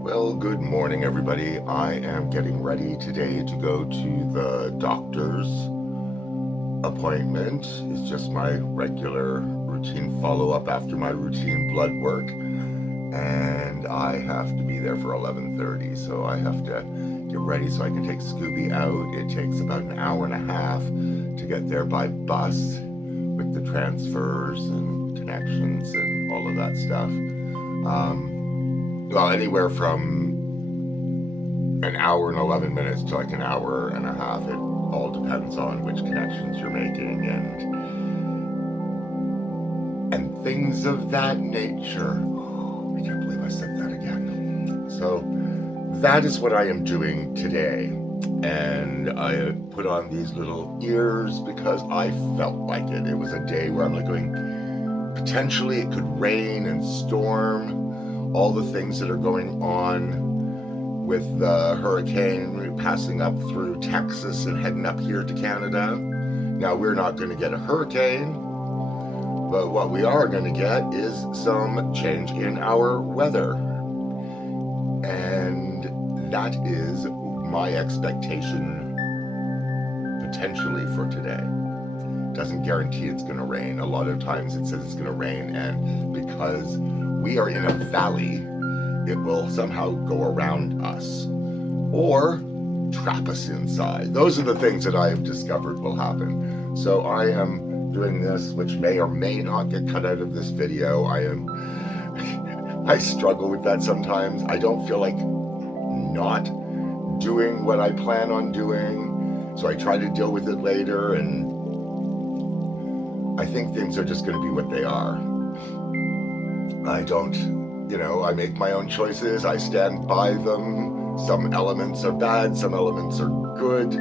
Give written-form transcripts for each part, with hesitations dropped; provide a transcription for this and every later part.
Well, good morning, everybody. I am getting ready today to go to the doctor's appointment. It's just my regular routine follow-up after my routine blood work, and I have to be there for 11:30, so I have to get ready so I can take Scooby out. It takes about an hour and a half to get there by bus with the transfers and connections and all of that stuff. Well, anywhere from an hour and 11 minutes to like an hour and a half. It all depends on which connections you're making and things of that nature. I can't believe I said that again. So that is what I am doing today. And I put on these little ears because I felt like it. It was a day where I'm like going, potentially it could rain and storm. All the things that are going on with the hurricane passing up through Texas and heading up here to Canada. Now, we're not going to get a hurricane, but what we are going to get is some change in our weather. And that is my expectation potentially for today. Doesn't guarantee it's going to rain. A lot of times it says it's going to rain, and because we are in a valley, it will somehow go around us or trap us inside. Those are the things that I have discovered will happen. So I am doing this, which may or may not get cut out of this video. I struggle with that sometimes. I don't feel like not doing what I plan on doing, so I try to deal with it later, and I think things are just going to be what they are. I don't, I make my own choices. I stand by them. Some elements are bad, some elements are good.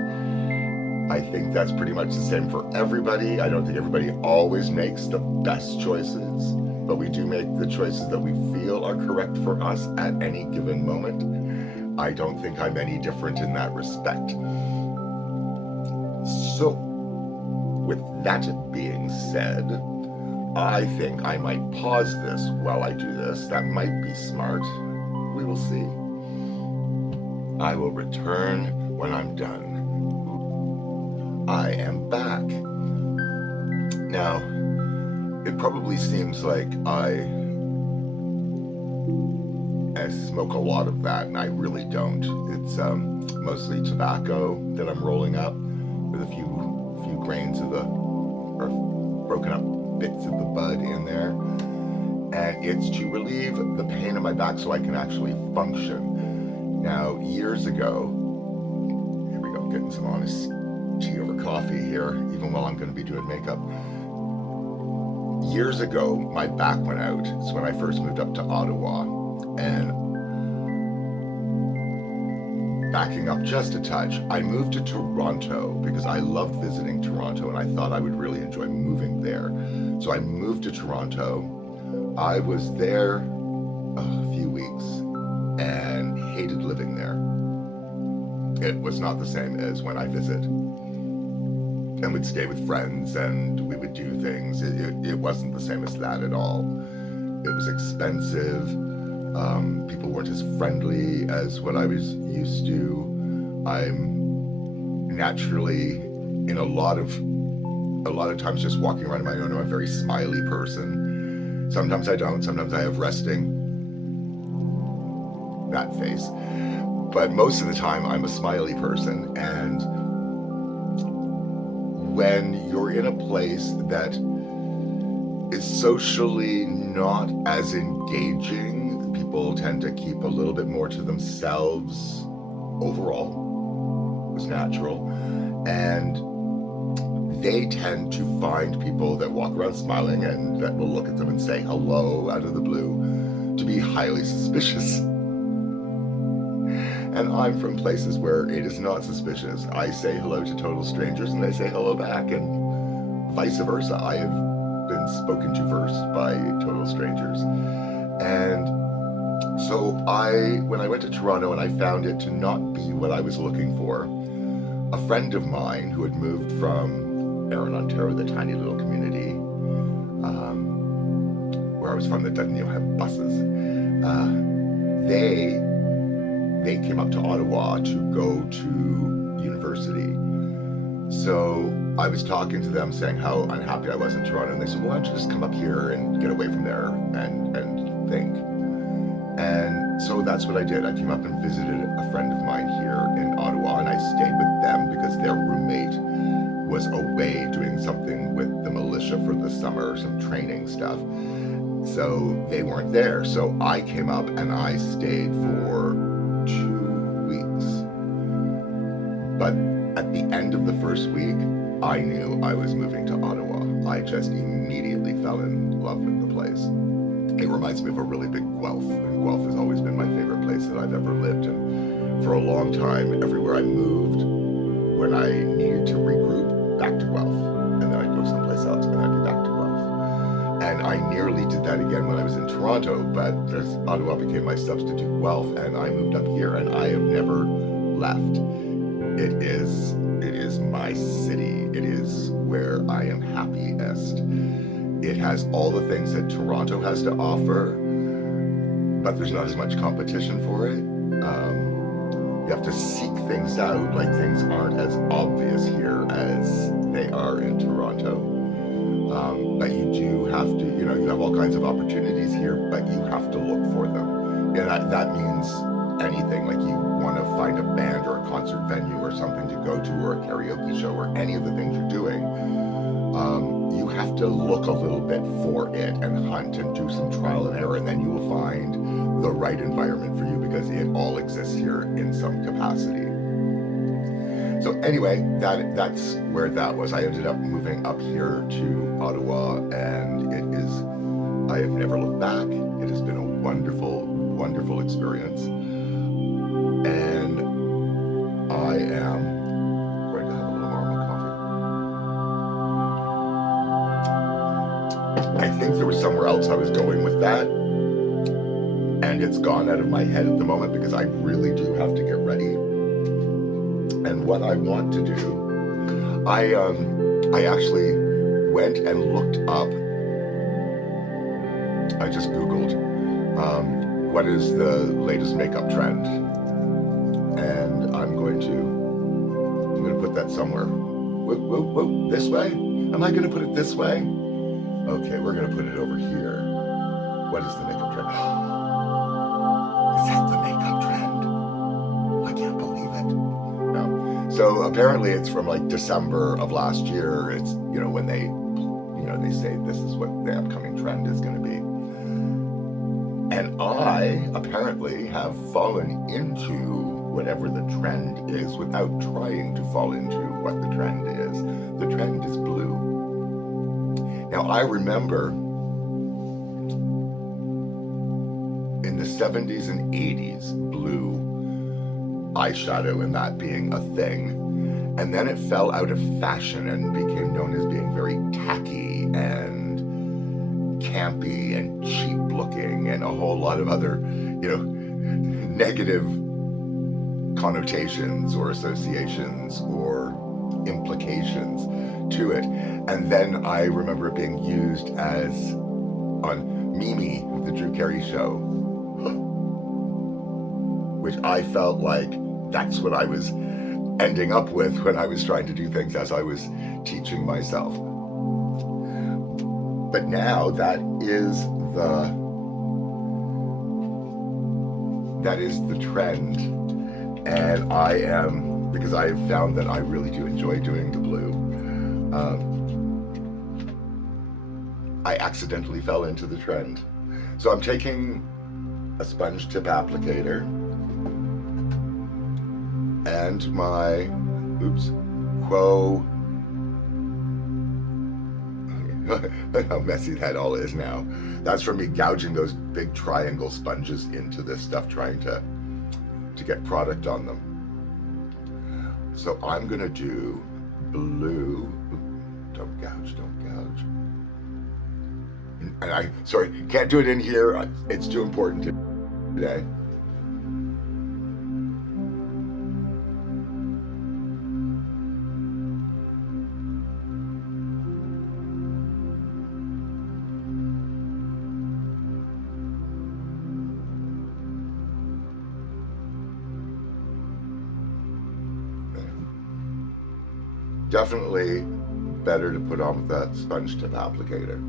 I think that's pretty much the same for everybody. I don't think everybody always makes the best choices, but we do make the choices that we feel are correct for us at any given moment. I don't think I'm any different in that respect. So, with that being said, I think I might pause this while I do this. That might be smart. We will see. I will return when I'm done. I am back. Now, it probably seems like I smoke a lot of that, and I really don't. It's mostly tobacco that I'm rolling up with a few grains of or broken up bits of the bud in there, and it's to relieve the pain in my back so I can actually function. Now, years ago, here we go, getting some honest tea over coffee here, even while I'm going to be doing makeup. Years ago, my back went out. It's when I first moved up to Ottawa, and backing up just a touch, I moved to Toronto because I loved visiting Toronto and I thought I would really enjoy moving there. So I moved to Toronto. I was there a few weeks and hated living there. It was not the same as when I visit and would stay with friends and we would do things. It wasn't the same as that at all. It was expensive. People weren't as friendly as what I was used to. I'm naturally, in a lot of times, just walking around on my own. I'm a very smiley person. Sometimes I don't. Sometimes I have resting that face. But most of the time, I'm a smiley person. And when you're in a place that is socially not as engaging, people tend to keep a little bit more to themselves overall. It was natural. And they tend to find people that walk around smiling and that will look at them and say hello out of the blue to be highly suspicious. And I'm from places where it is not suspicious. I say hello to total strangers and they say hello back, and vice versa. I have been spoken to first by total strangers. And so when I went to Toronto and I found it to not be what I was looking for, a friend of mine who had moved from Barron, Ontario, the tiny little community where I was from that doesn't even have buses, they they came up to Ottawa to go to university. So I was talking to them saying how unhappy I was in Toronto, and they said, well, why don't you just come up here and get away from there and think. And so that's what I did. I came up and visited a friend of mine here in Ottawa, and I stayed with them because their roommate was away doing something with the militia for the summer, some training stuff. So they weren't there. So I came up and I stayed for 2 weeks. But at the end of the first week, I knew I was moving to Ottawa. I just immediately fell in love with the place. It reminds me of a really big Guelph, and Guelph has always been my favorite place that I've ever lived in. For a long time, everywhere I moved, when I needed to regroup, back to Guelph, and then I'd go someplace else, and I'd be back to Guelph. And I nearly did that again when I was in Toronto, but Ottawa became my substitute Guelph, and I moved up here, and I have never left. It is my city. It is where I am happiest. It has all the things that Toronto has to offer, but there's not as much competition for it. You have to seek things out, like things aren't as obvious here as they are in Toronto. But you do have to, you have all kinds of opportunities here, but you have to look for them. And that means anything, like you want to find a band or a concert venue or something to go to, or a karaoke show, or any of the things you're doing. You have to look a little bit for it and hunt and do some trial and error, and then you will find the right environment for you, because it all exists here in some capacity. So anyway, that's where that was. I ended up moving up here to Ottawa, and I have never looked back. It has been a wonderful, wonderful experience. And I am going to have a little more of my coffee. I think there was somewhere else I was going with that, and it's gone out of my head at the moment because I really do have to get ready. And what I want to do, I actually went and looked up, I just Googled, what is the latest makeup trend? And I'm going to put that somewhere. Whoop, this way? Am I going to put it this way? Okay, we're going to put it over here. What is the makeup trend? Is that the makeup trend? I can't believe it. No. So apparently it's from like December of last year. It's, when they say this is what the upcoming trend is going to be. And I apparently have fallen into whatever the trend is without trying to fall into what the trend is. The trend is blue. Now I remember in the 70s and 80s, blue eyeshadow and that being a thing. And then it fell out of fashion and became known as being very tacky and campy and cheap looking, and a whole lot of other, negative connotations or associations or implications to it. And then I remember it being used as on Mimi, the Drew Carey show, which I felt like that's what I was ending up with when I was trying to do things as I was teaching myself. But now that is the trend, and because I have found that I really do enjoy doing the blue. I accidentally fell into the trend. So I'm taking a sponge tip applicator and my, how messy that all is now. That's from me gouging those big triangle sponges into this stuff, trying to get product on them. So I'm gonna do blue. Don't gouge. And sorry, can't do it in here. It's too important today. definitely better to put on with that sponge tip applicator.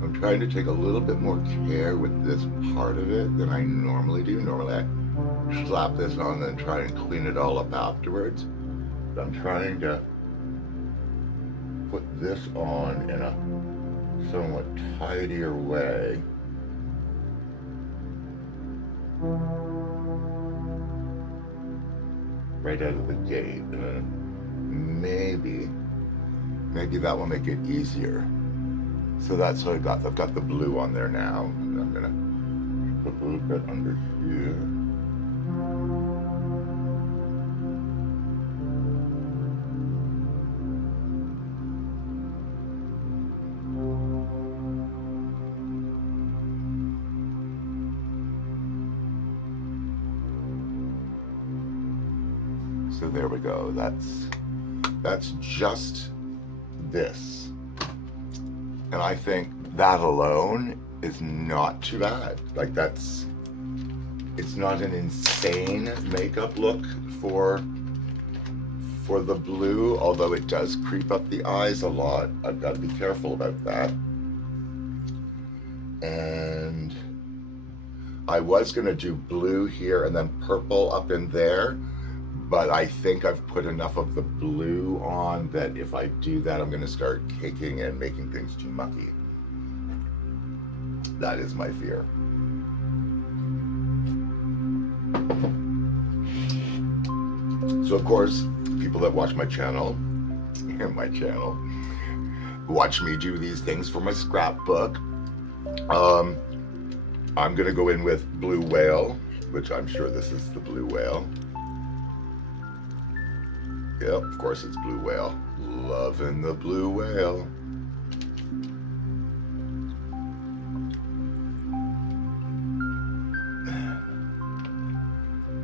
I'm trying to take a little bit more care with this part of it than I normally do. Normally I slap this on and try and clean it all up afterwards. But I'm trying to put this on in a somewhat tidier way. Right out of the gate, and then maybe that will make it easier. So that's what I've got the blue on there now, and I'm gonna put a little bit under here. So there we go. That's just this. And I think that alone is not too bad. Like it's not an insane makeup look for the blue, although it does creep up the eyes a lot. I've got to be careful about that. And I was gonna do blue here and then purple up in there, but I think I've put enough of the blue on that if I do that, I'm gonna start caking and making things too mucky. That is my fear. So of course, people that watch my channel, watch me do these things for my scrapbook. I'm gonna go in with Blue Whale, which I'm sure this is the Blue Whale. Yep, of course it's Blue Whale. Loving the Blue Whale.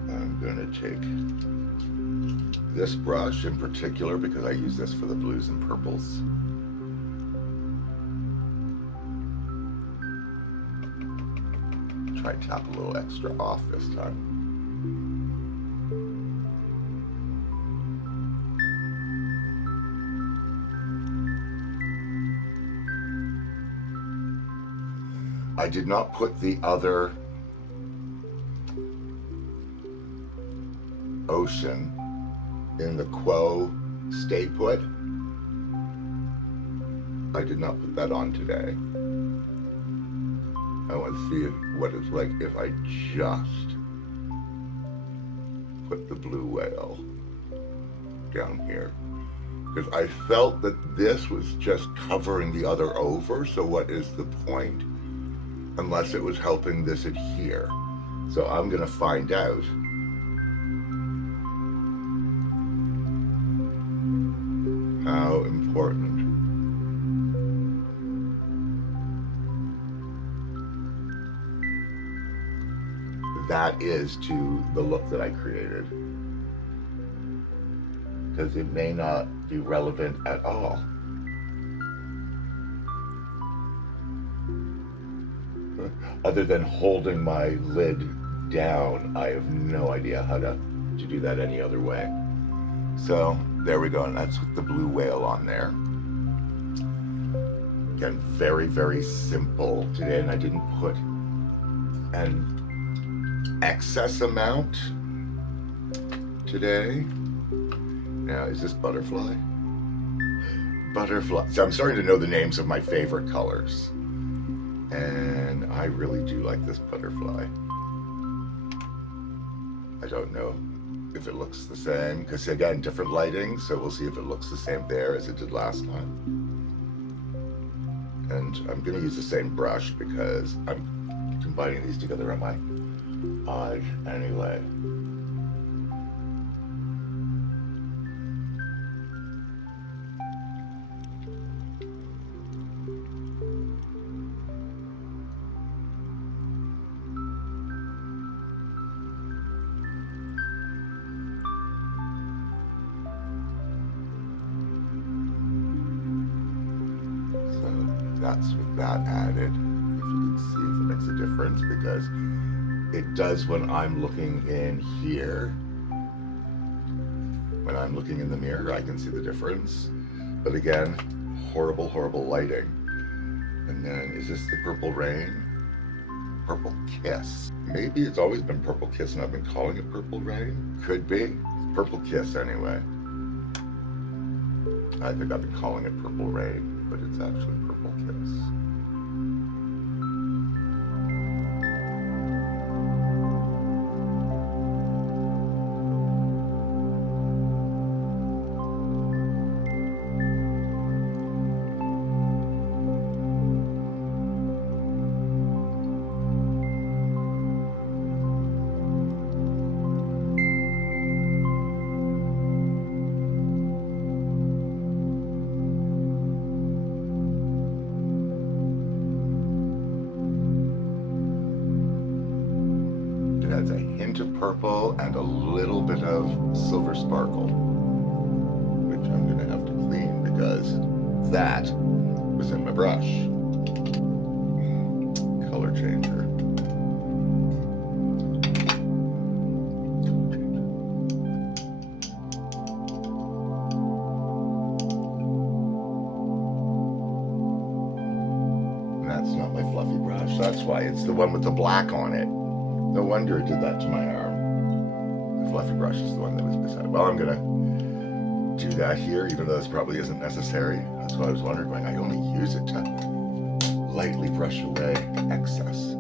I'm gonna take this brush in particular because I use this for the blues and purples. Try and tap a little extra off this time. I did not put the other ocean in the Quo Stay Put. I did not put that on today. I want to see what it's like if I just put the Blue Whale down here. Because I felt that this was just covering the other over, so what is the point? Unless it was helping this adhere. So I'm gonna find out. How important that is to the look that I created. Because it may not be relevant at all. Other than holding my lid down, I have no idea how to do that any other way. So there we go, and that's with the Blue Whale on there. Again, very, very simple today, and I didn't put an excess amount today. Now, is this Butterfly? Butterfly. So I'm starting to know the names of my favorite colors. And I really do like this Butterfly. I don't know if it looks the same, because again, different lighting, so we'll see if it looks the same there as it did last time. And I'm going to use the same brush because I'm combining these together on my eyes anyway. That's with that added, if you can see if it makes a difference, because it does when I'm looking in here. When I'm looking in the mirror, I can see the difference. But again, horrible, horrible lighting. And then, is this the Purple Rain? Purple Kiss. Maybe it's always been Purple Kiss and I've been calling it Purple Rain. Could be. Purple Kiss anyway. I think I've been calling it Purple Rain, but it's actually Purple Kiss. It has a hint of purple and a little bit of silver sparkle, which I'm going to have to clean because that was in my brush. Color changer. And that's not my fluffy brush. That's why it's the one with the black on it. No wonder it did that to my arm. The fluffy brush is the one that was beside. Well, I'm gonna do that here, even though this probably isn't necessary. That's why I was wondering, going, I only use it to lightly brush away excess.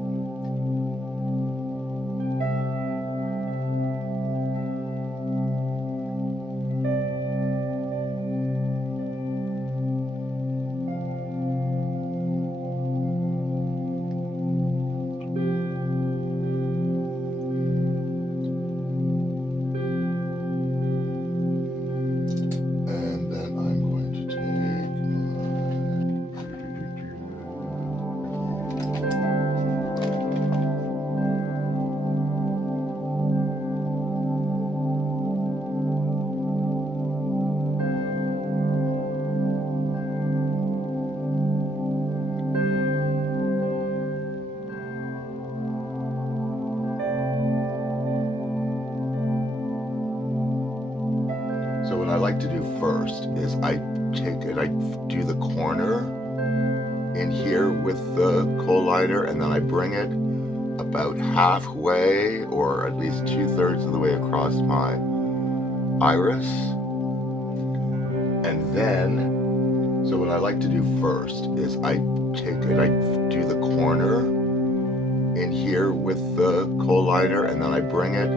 So what I like to do first is I do the corner in here with the kohl liner, and then I bring it about halfway, or at least 2/3 of the way across my iris. And then, so what I like to do first is I do the corner in here with the kohl liner, and then I bring it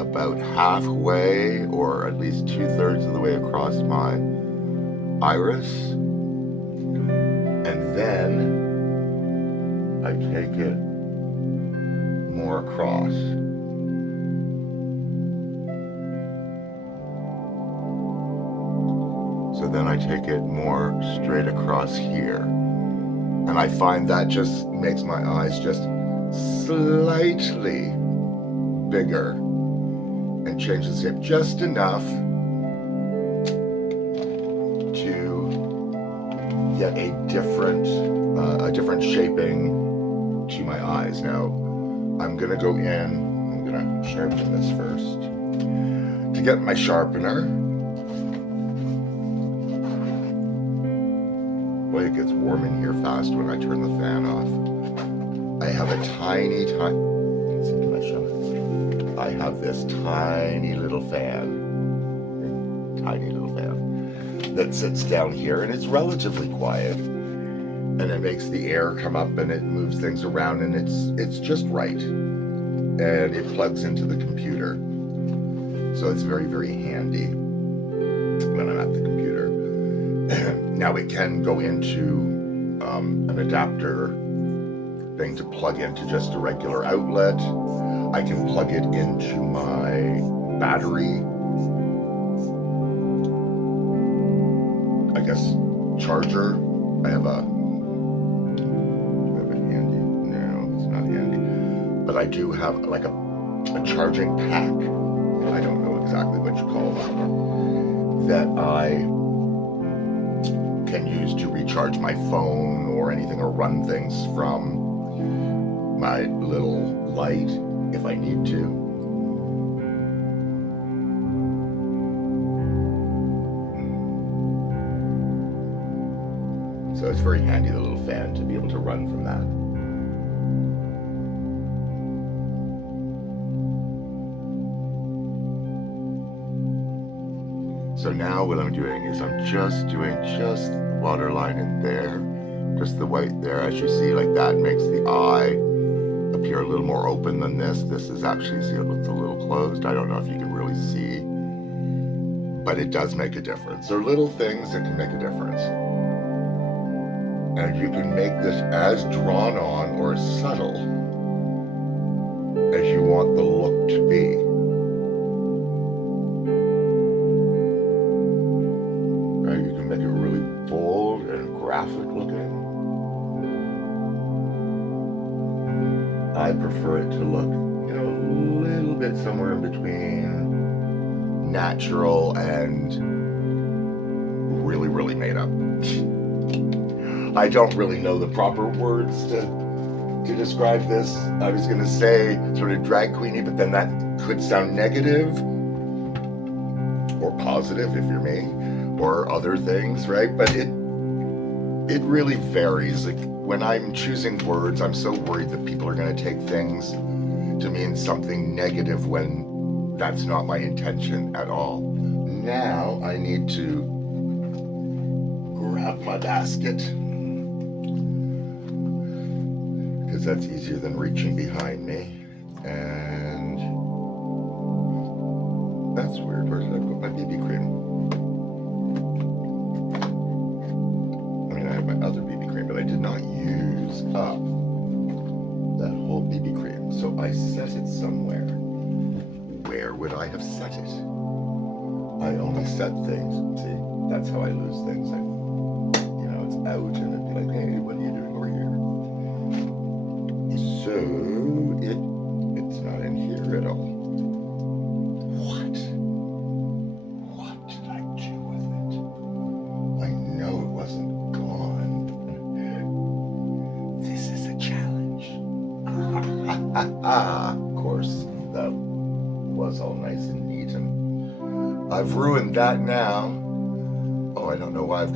about halfway, or at least 2/3 of the way across my iris. And then I take it more across. So then I take it more straight across here. And I find that just makes my eyes just slightly bigger and changes the shape just enough to get a different shaping to my eyes. Now, I'm gonna go in, I'm gonna sharpen this first. To get my sharpener, boy, it gets warm in here fast when I turn the fan off. I have a tiny, let's see, can I show it? I have this tiny little fan that sits down here, and it's relatively quiet, and it makes the air come up and it moves things around, and it's just right, and it plugs into the computer, so it's very, very handy when I'm at the computer. Now it can go into an adapter thing to plug into just a regular outlet. I can plug it into my battery, I guess, charger. I have a, do I have it handy? No, it's not handy. But I do have like a charging pack. I don't know exactly what you call that one, that I can use to recharge my phone or anything, or run things from my little light if I need to. So it's very handy, the little fan, to be able to run from that. So now what I'm doing is I'm just doing just water line in there, just the white there. As you see, like that makes the eye appear a little more open than this. This is actually, see, it looks a little closed. I don't know if you can really see, but it does make a difference. There are little things that can make a difference. And you can make this as drawn on or as subtle as you want the look to be. Right? You can make it really bold and graphic looking. I prefer it to look, you know, a little bit somewhere in between natural and really, really made up. I don't really know the proper words to describe this. I was going to say sort of drag queeny, but then that could sound negative or positive if you're me, or other things, right? But it really varies. Like when I'm choosing words, I'm so worried that people are going to take things to mean something negative when that's not my intention at all. Now I need to grab my basket, because that's easier than reaching behind me. And that's weird. Where did I put my BB cream? I mean, I have my other BB cream, but I did not use up that whole BB cream. So I set it somewhere. Where would I have set it? I only set things. See, that's how I lose things. You know, it's out and it'd be like, hey, what are you doing over here? So it's not in here at all. What did I do with it? I know it wasn't gone. This is a challenge. Of course, that was all nice and neat, and I've ruined that now. Oh, I don't know why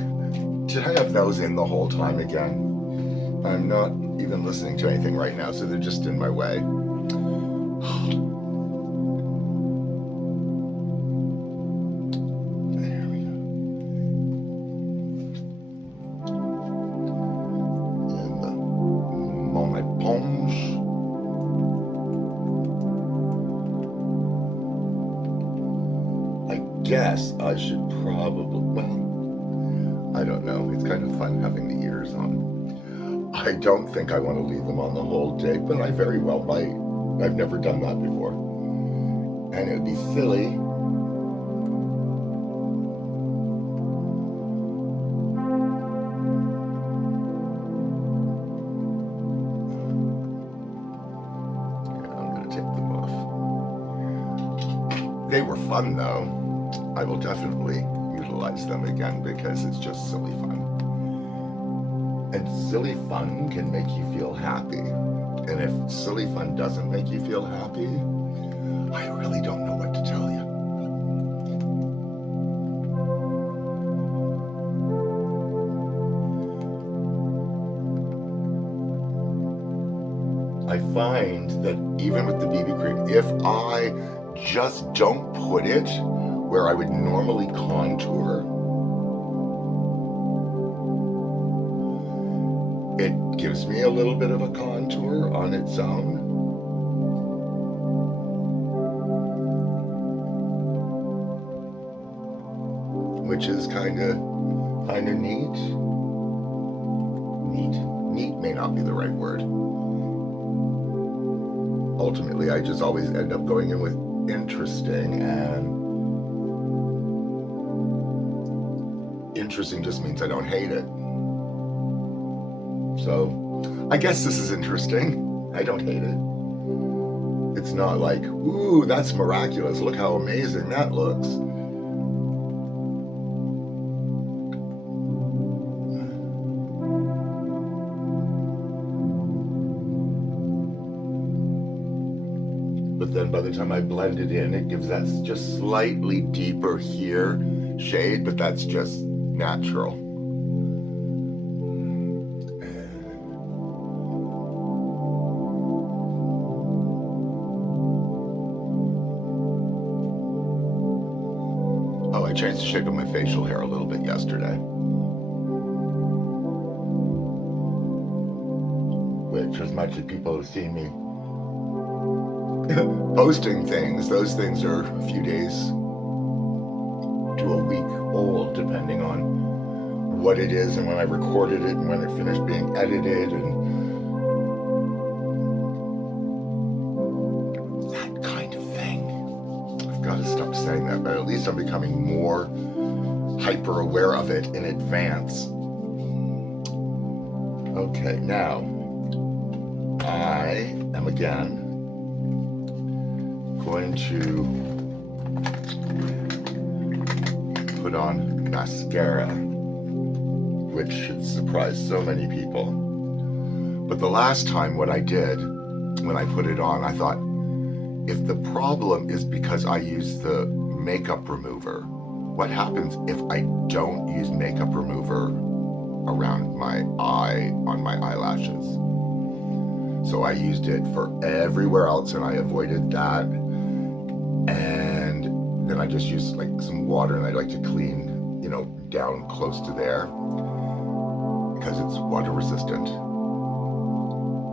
did I have those in the whole time again? I'm not even listening to anything right now, so they're just in my way. There we go. And my palms. I guess I should probably, well, I don't know. It's kind of fun having the ears on. I don't think I want to leave them on the whole day, but I very well might. I've never done that before. And it would be silly. Yeah, I'm going to take them off. They were fun though. I will definitely utilize them again because it's just silly fun. And silly fun can make you feel happy. And if silly fun doesn't make you feel happy, I really don't know what to tell you. I find that even with the BB cream, if I just don't put it where I would normally contour, it gives me a little bit of a contour on its own. Which is kind of neat. neat. Neat may not be the right word. Ultimately, I just always end up going in with interesting, and interesting just means I don't hate it. So I guess this is interesting. I don't hate it. It's not like, ooh, that's miraculous. Look how amazing that looks. But then by the time I blend it in, it gives that just slightly deeper here shade, but that's just natural. Oh, I changed the shape of my facial hair a little bit yesterday, which, as much as people have seen me posting things, those things are a few days to a week old, depending on what it is and when I recorded it and when it finished being edited and that kind of thing. I've got to stop saying that, but at least I'm becoming more hyper aware of it in advance. Okay, now I am again going to put on mascara, which should surprise so many people. But the last time what I did when I put it on, I thought, if the problem is because I use the makeup remover, what happens if I don't use makeup remover around my eye on my eyelashes? So I used it for everywhere else and I avoided that. And then I just used like some water, and I like to clean, down close to there because it's water resistant.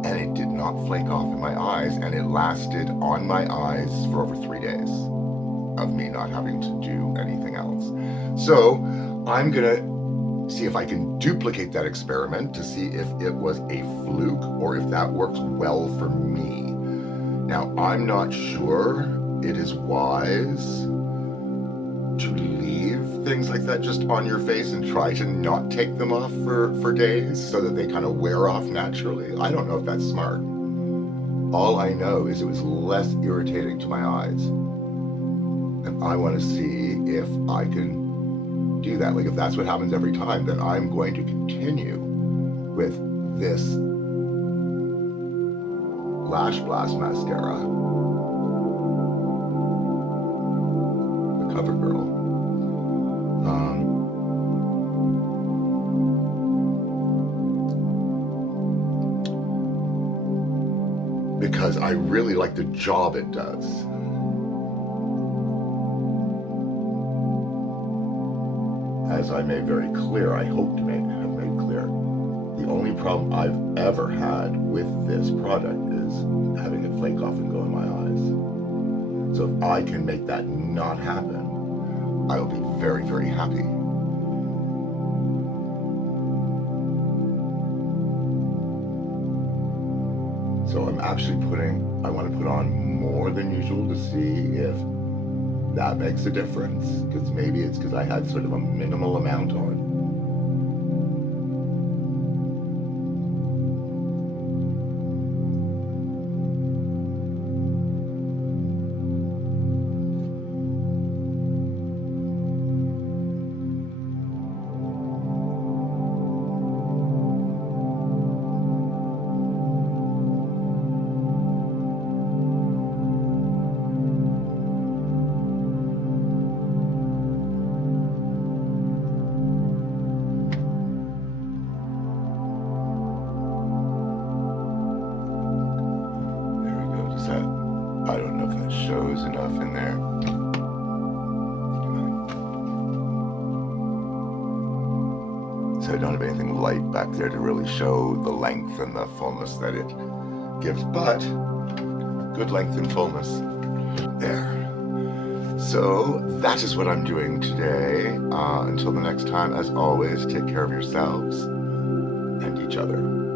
And it did not flake off in my eyes, and it lasted on my eyes for over 3 days of me not having to do anything else. So I'm gonna see if I can duplicate that experiment to see if it was a fluke or if that works well for me. Now, I'm not sure it is wise to leave things like that just on your face and try to not take them off for days so that they kind of wear off naturally. I don't know if that's smart. All I know is it was less irritating to my eyes. And I want to see if I can do that. Like, if that's what happens every time, then I'm going to continue with this Lash Blast mascara, the CoverGirl. Because I really like the job it does. As I made very clear, I hope to have made clear, the only problem I've ever had with this product is having it flake off and go in my eyes. So if I can make that not happen, I will be very, very happy. So I'm actually I want to put on more than usual to see if that makes a difference, because maybe it's because I had sort of a minimal amount on. I don't know if that shows enough in there. So I don't have anything light back there to really show the length and the fullness that it gives, but good length and fullness. There. So that is what I'm doing today. Until the next time, as always, take care of yourselves and each other.